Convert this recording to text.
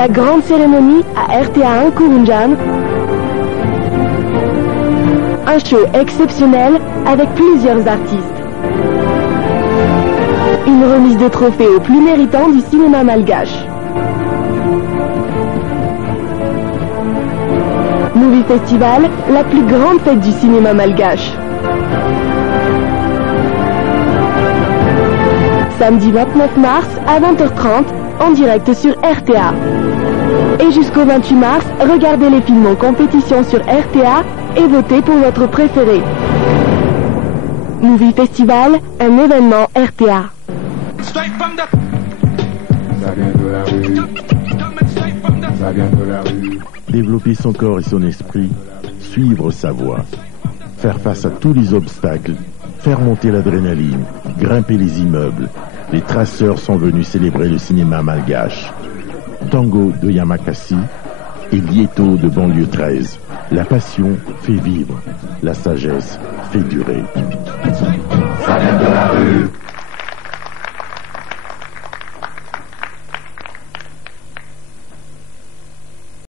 La grande cérémonie à RTA1 Kurunjan. Un show exceptionnel avec plusieurs artistes. Une remise de trophées aux plus méritants du cinéma malgache. Movie Festival, la plus grande fête du cinéma malgache. Samedi 29 mars à 20h30 en direct sur RTA. Et jusqu'au 28 mars, regardez les films en compétition sur RTA et votez pour votre préféré. Movie Festival, un événement RTA. Ça vient de la rue. Ça vient de la rue. Développer son corps et son esprit, suivre sa voie, faire face à tous les obstacles, faire monter l'adrénaline, grimper les immeubles. Les traceurs sont venus célébrer le cinéma malgache. Tango de Yamakasi et Lieto de banlieue 13. La passion fait vivre, la sagesse fait durer. Ça vient de la rue.